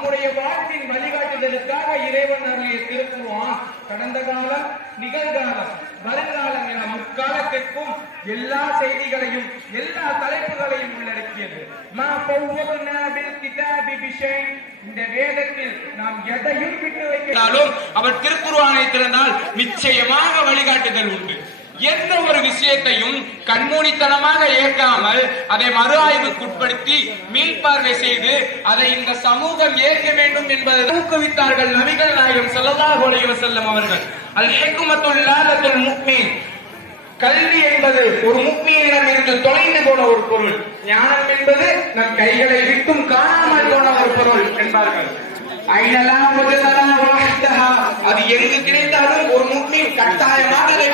நம்முடைய வாழ்க்கையின் வழிகாட்டுதலுக்காக இறைவன் அருளிய திருக்குருவான் கடந்த காலம் நிகழ்காலம் வருங்காலம் என முற்காலத்திற்கும் எல்லா செய்திகளையும் எல்லா தலைப்புகளையும் உள்ளடக்கியது. இந்த வேதத்தில் நாம் எதையும் விட்டு வைக்கிறாலும் அவர் திருக்குருவானை திறந்தால் நிச்சயமாக வழிகாட்டுதல் உண்டு. எந்த ஒரு விஷயத்தையும் கண்மூடித்தனமாக ஏற்காமல் அதை மறு ஆய்வுக்குட்படுத்தி மீள்பார்வை செய்து அதை இந்த சமூகம் ஏற்க வேண்டும் என்பதை ஊக்குவித்தார்கள் நபிகள் நாயகம் ஸல்லல்லாஹு அலைஹி செல்லும் அவர்கள். அல் ஹிக்மத்துல் முக்மீன். கல்வி என்பது ஒரு முக்மியிடம் இருந்து தொலைந்து போன ஒரு பொருள். ஞானம் என்பது நம் கைகளை விட்டும் காணாமல் போன ஒரு பொருள் என்பார்கள். ஐநலாம் அது எங்கு கிடைத்தாலும் ஒரு முக்மீன் கட்டாயமாக அதை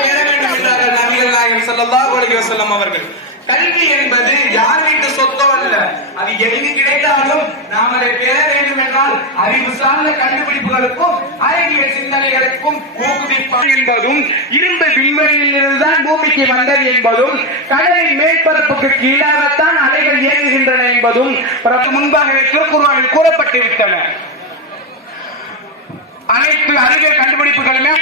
நபிகள் அலைஹி வஸல்லம் அவர்கள். கல்வி என்பது யார் வீட்டு சொத்தோ அல்ல. அது எங்கு கிடைத்தாலும் நாம் அதை பெற வேண்டும் என்றால் அறிவு சார்ந்த கண்டுபிடிப்புகளுக்கும் அறிவிய சிந்தனைகளுக்கும் ஊக்குவிப்பார் என்பதும் இரும்பு விண்வெளியில் தான் பூமிக்கு வந்தது என்பதும் கடலின் மேற்பரப்புக்கு கீழாகத்தான் அலைகள் இயங்குகின்றன என்பதும் முன்பாகவே திருக்குறளில் கூறப்பட்டு விட்டன. அனைத்து அறிவியல் கண்டுபிடிப்புகளுமே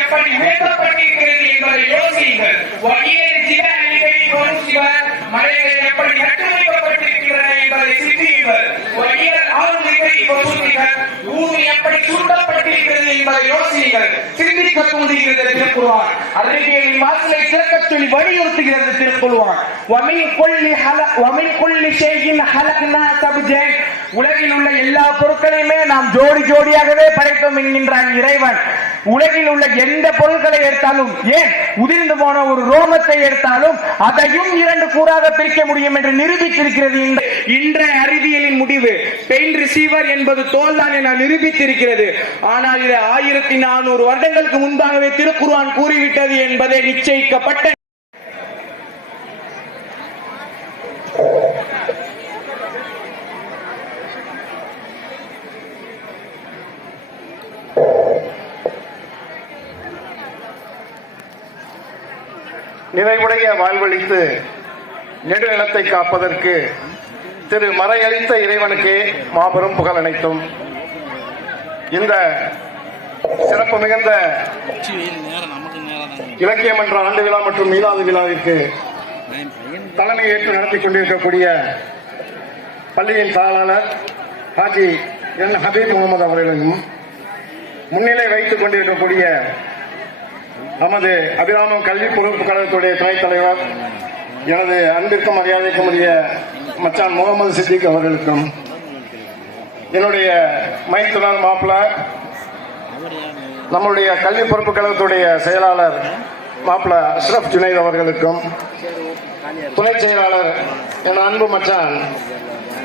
எப்படி உயர்த்தப்பட்டிருக்கிறது என்பதை யோசியுங்கள். வழியே ஜிலானிகை பொருட்சிவர் மலைகள் எப்படி கட்டமைக்கப்பட்டிருக்கிறது என்பதை சிந்தியுங்கள். வழியே ஆளுநிலை பொருட்சிவர் பூமி எப்படி சுருட்டப்பட்டிருக்கிறது என்பதை யோசியுங்கள். சிந்திக்க தூண்டுகிறது திருக்குறான் அறிவியலின் வாசலை திறக்கச் சொல்லி வலியுறுத்துகிறது திருக்குறான் வமின் கொல்லி ஹல வமின் கொல்லி ஷைஇன் ஹலக்னா சப்ஜெக்ட் உலகில் உள்ள எல்லா பொருட்களையுமே நாம் ஜோடி ஜோடியாகவே படைத்தோம் என்கின்றான் இறைவன். உலகில் உள்ள எந்த பொருட்களை எடுத்தாலும் ஏன் உதிர்ந்து போன ஒரு ரோமத்தை எடுத்தாலும் அதையும் இரண்டு கூறாக பிரிக்க முடியும் என்று நிரூபித்திருக்கிறது இந்த- இன்றைய அறிவியலின் முடிவு. பெயின் ரிசீவர் என்பது தோல்தான் என நிரூபித்திருக்கிறது. ஆனால் இது ஆயிரத்தி நானூறு வருடங்களுக்கு முன்பாகவே திருக்குருவான் கூறிவிட்டது என்பதை நிச்சயிக்கப்பட்ட நிறைவுடைய வாழ்வழித்து நெடுநிலத்தை காப்பதற்கு திரு மறையளித்த இறைவனுக்கே மாபெரும் புகழ் அனைத்தும். இந்த சிறப்பு மிகுந்த இலக்கிய நமக்கு இலக்கியம் என்ற ஆண்டு விழா மற்றும் மீளாது விழாவிற்கு தலைமை ஏற்று நடத்தி கொண்டிருக்கக்கூடிய பள்ளியின் தாளாளர் ஹாஜி என் ஹபீப் முகமது அவர்களையும் முன்னிலை வைத்துக் கொண்டிருக்கக்கூடிய நமது அபிராமம் கல்வி புகழ்ப்பு கழகத்துடைய துணைத் தலைவர் எனது அன்பிற்கும் மரியாதைக்கும் உரிய மச்சான் முகமது சித்திக் அவர்களுக்கும் என்னுடைய மைத்துனர் மாப்பிள நம்முடைய கல்வி பொறுப்பு கழகத்துடைய செயலாளர் மாப்பிள அஷ்ரப் ஜுனைத் அவர்களுக்கும் துணை செயலாளர் என அன்பு மச்சான்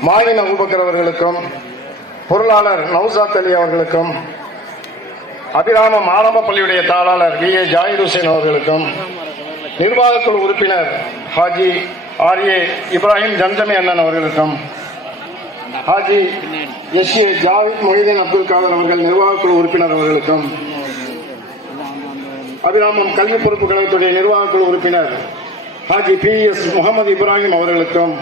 மாவின் அபுபக்கர் அவர்களுக்கும் பொருளாளர் நௌசாத் அலி அவர்களுக்கும் அபிராமம் ஆரம்ப பள்ளியுடைய தாளாளர் வி. ஏ. ஜாகிர் ஹுசேன் அவர்களுக்கும் நிர்வாகக்குழு உறுப்பினர் ஹாஜி ஆர். ஏ. இப்ராஹிம் ஜம்ஜமி அண்ணன் அவர்களுக்கும் ஹாஜி எஸ். ஏ. ஜாவித் மொஹிதீன் அப்துல் காதர் அவர்கள் நிர்வாகக்குழு உறுப்பினர் அவர்களுக்கும் அபிராமம் கல்வி பொறுப்பு கழகத்துடைய நிர்வாகக்குழு உறுப்பினர் ஹாஜி பி. எஸ். முகமது இப்ராஹிம் அவர்களுக்கும்